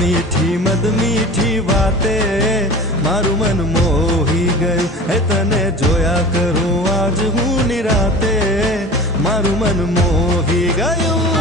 મદ મીઠી વાતે મારું મન મોહી ગયું હે તને જોયા કરું આજ હું નિરાતે મારું મન મોહી ગયું